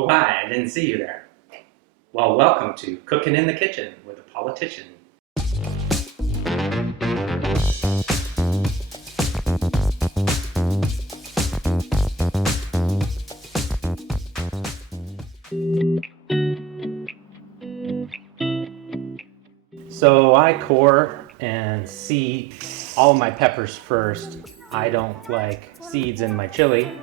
Oh, hi, I didn't see you there. Well, welcome to Cookin' in the Kitchen with a Politician. So I core and seed all of my peppers first. I don't like seeds in my chili.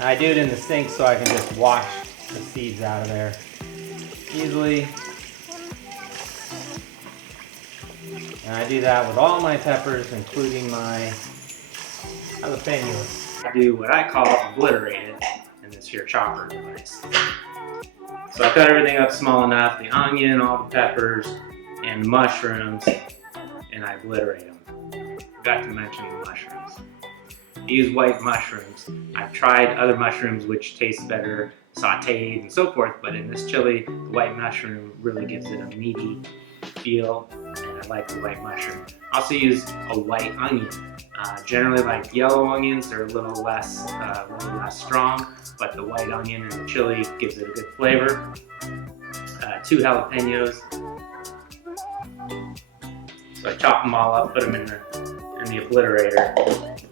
I do it in the sink so I can just wash the seeds out of there easily. And I do that with all my peppers, including my jalapenos. I do what I call obliterate it in this here chopper device. So I cut everything up small enough, the onion, all the peppers, and the mushrooms, and I obliterate them. Forgot to mention the mushrooms. I use white mushrooms. I've tried other mushrooms which taste better, sauteed and so forth, but in this chili, the white mushroom really gives it a meaty feel, and I like the white mushroom. I also use a white onion. Generally, like yellow onions, they're a little less strong, but the white onion in the chili gives it a good flavor. 2 jalapenos. So I chop them all up, put them in the obliterator.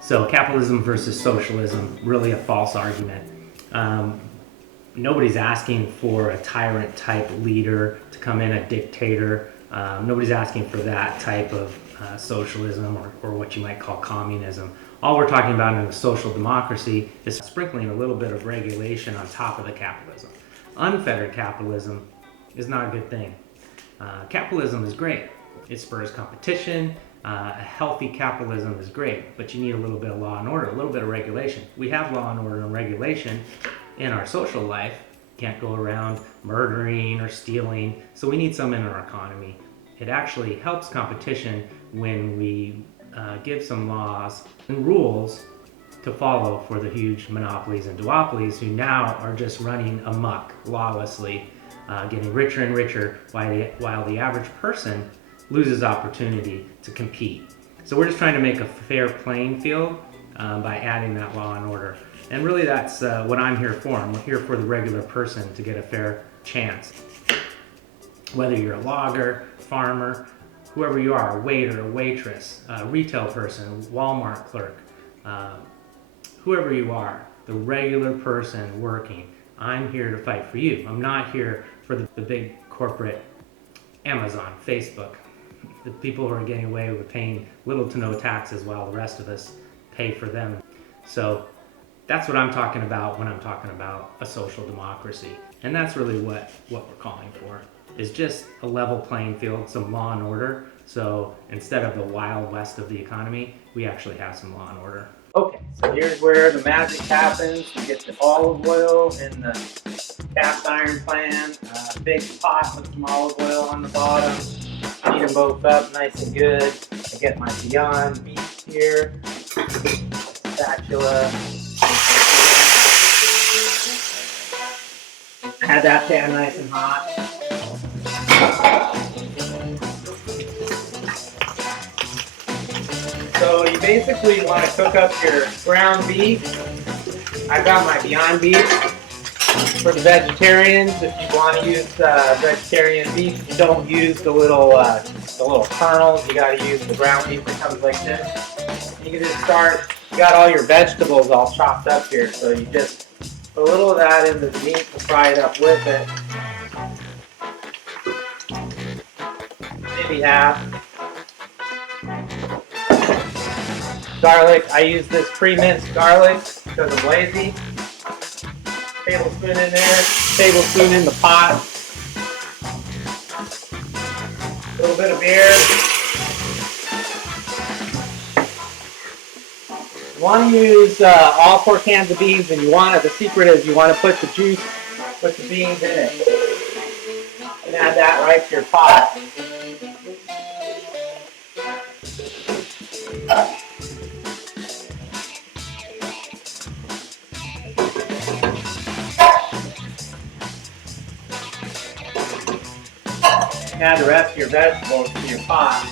So capitalism versus socialism, really a false argument. Nobody's asking for a tyrant type leader to come in, a dictator. Nobody's asking for that type of socialism or what you might call communism. All we're talking about in a social democracy is sprinkling a little bit of regulation on top of the capitalism. Unfettered capitalism is not a good thing. Capitalism is great. It spurs competition. A healthy capitalism is great, but you need a little bit of law and order, a little bit of regulation. We have law and order and regulation in our social life. Can't go around murdering or stealing, so we need some in our economy. It actually helps competition when we give some laws and rules to follow for the huge monopolies and duopolies who now are just running amok lawlessly, getting richer and richer while the average person loses opportunity to compete. So we're just trying to make a fair playing field by adding that law and order. And really that's what I'm here for. I'm here for the regular person to get a fair chance. Whether you're a logger, farmer, whoever you are, a waiter, a waitress, a retail person, Walmart clerk, whoever you are, the regular person working, I'm here to fight for you. I'm not here for the big corporate Amazon, Facebook, the people who are getting away with paying little to no taxes while the rest of us pay for them. So that's what I'm talking about when I'm talking about a social democracy. And that's really what we're calling for, is just a level playing field, some law and order. So instead of the wild west of the economy, we actually have some law and order. Okay, so here's where the magic happens. You get the olive oil in the cast iron pan, big pot with some olive oil on the bottom. Heat them both up nice and good. I get my Beyond Beef here, spatula. Had that pan nice and hot. So you basically want to cook up your ground beef. I've got my Beyond Beef. For the vegetarians, if you want to use vegetarian beef, you don't use the little kernels. You got to use the ground beef that comes like this. You can just start. You got all your vegetables all chopped up here, so you just put a little of that into the meat to fry it up with it. Maybe half. Garlic. I use this pre-minced garlic because I'm lazy. Tablespoon in there, tablespoon in the pot, a little bit of beer. You want to use all 4 cans of beans, and the secret is you want to put the juice with the beans in it. And add that right to your pot. Add the rest of your vegetables to your pot.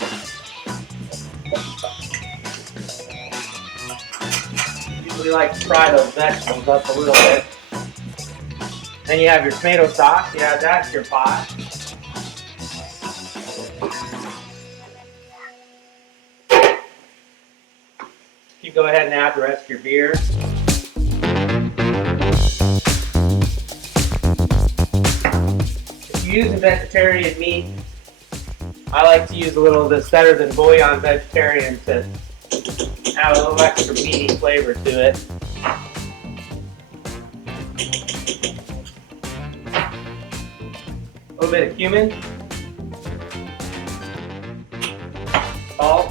Usually like to fry those vegetables up a little bit. Then you have your tomato sauce, you add that to your pot. You go ahead and add the rest of your beer. If you use a vegetarian meat, I like to use a little of this Better Than Bouillon vegetarian to add a little extra meaty flavor to it. A little bit of cumin, salt,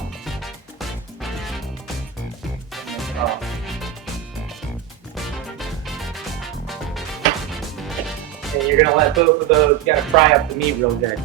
and you're going to let both of those, you got to fry up the meat real good.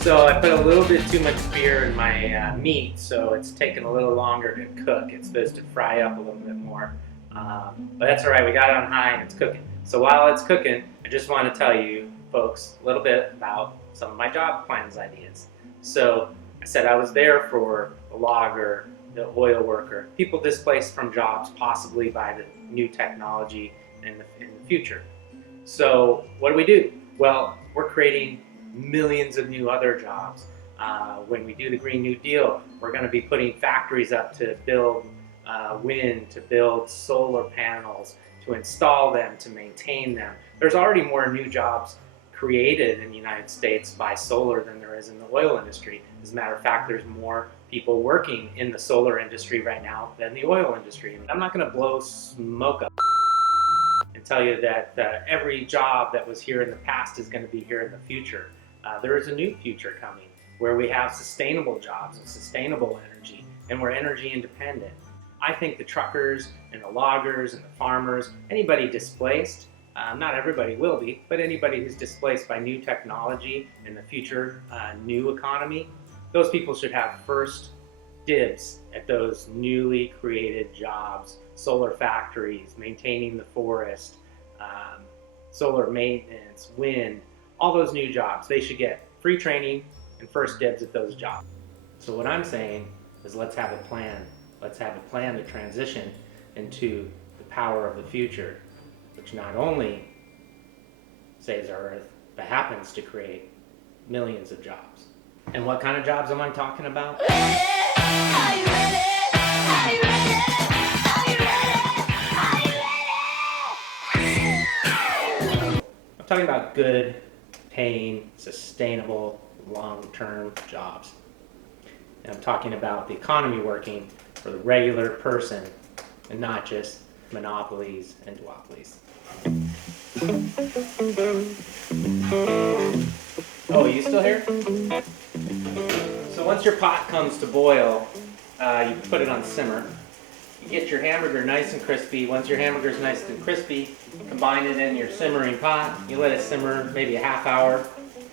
So I put a little bit too much beer in my meat, so it's taking a little longer to cook. It's supposed to fry up a little bit more. But that's all right, we got it on high and it's cooking. So while it's cooking, I just want to tell you folks a little bit about some of my job plans ideas. So I said I was there for the logger, the oil worker, people displaced from jobs possibly by the new technology in the future. So what do? Well, we're creating millions of new other jobs. When we do the Green New Deal, we're going to be putting factories up to build wind, to build solar panels, to install them, to maintain them. There's already more new jobs created in the United States by solar than there is in the oil industry. As a matter of fact, there's more people working in the solar industry right now than the oil industry. I'm not going to blow smoke up and tell you that every job that was here in the past is going to be here in the future. There is a new future coming where we have sustainable jobs and sustainable energy, and we're energy independent. I think the truckers and the loggers and the farmers, anybody displaced, not everybody will be, but anybody who's displaced by new technology in the future new economy, those people should have first dibs at those newly created jobs, solar factories, maintaining the forest, solar maintenance, wind, all those new jobs. They should get free training and first dibs at those jobs. So what I'm saying is let's have a plan. Let's have a plan to transition into the power of the future, which not only saves our Earth, but happens to create millions of jobs. And what kind of jobs am I talking about? Are you ready? Are you ready? Are you ready? Are you ready? I'm talking about good, paying, sustainable, long-term jobs. And I'm talking about the economy working for the regular person and not just monopolies and duopolies. Oh, are you still here? So once your pot comes to boil, you put it on simmer. You get your hamburger nice and crispy. Once your hamburger is nice and crispy, combine it in your simmering pot. You let it simmer maybe a half hour.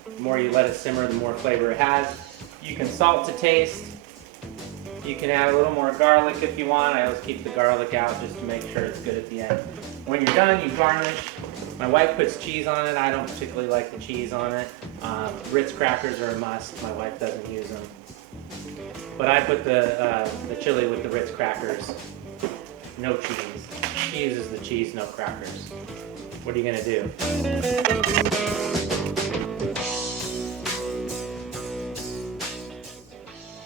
The more you let it simmer, the more flavor it has. You can salt to taste. You can add a little more garlic if you want. I always keep the garlic out just to make sure it's good at the end. When you're done, you garnish. My wife puts cheese on it. I don't particularly like the cheese on it. Ritz crackers are a must. My wife doesn't use them. But I put the chili with the Ritz crackers. No cheese. She uses the cheese, no crackers. What are you gonna do?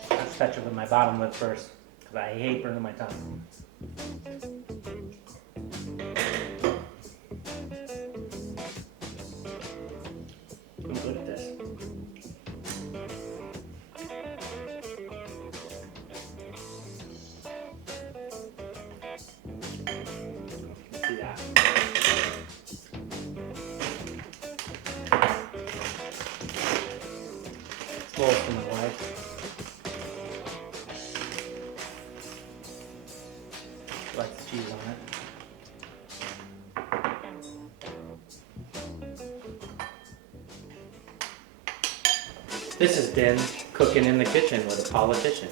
Let's touch it with my bottom lip first, because I hate burning my tongue. I'm good at this. See that? It's both for my wife. Like the cheese on it. This has been Cooking in the Kitchen with a Politician.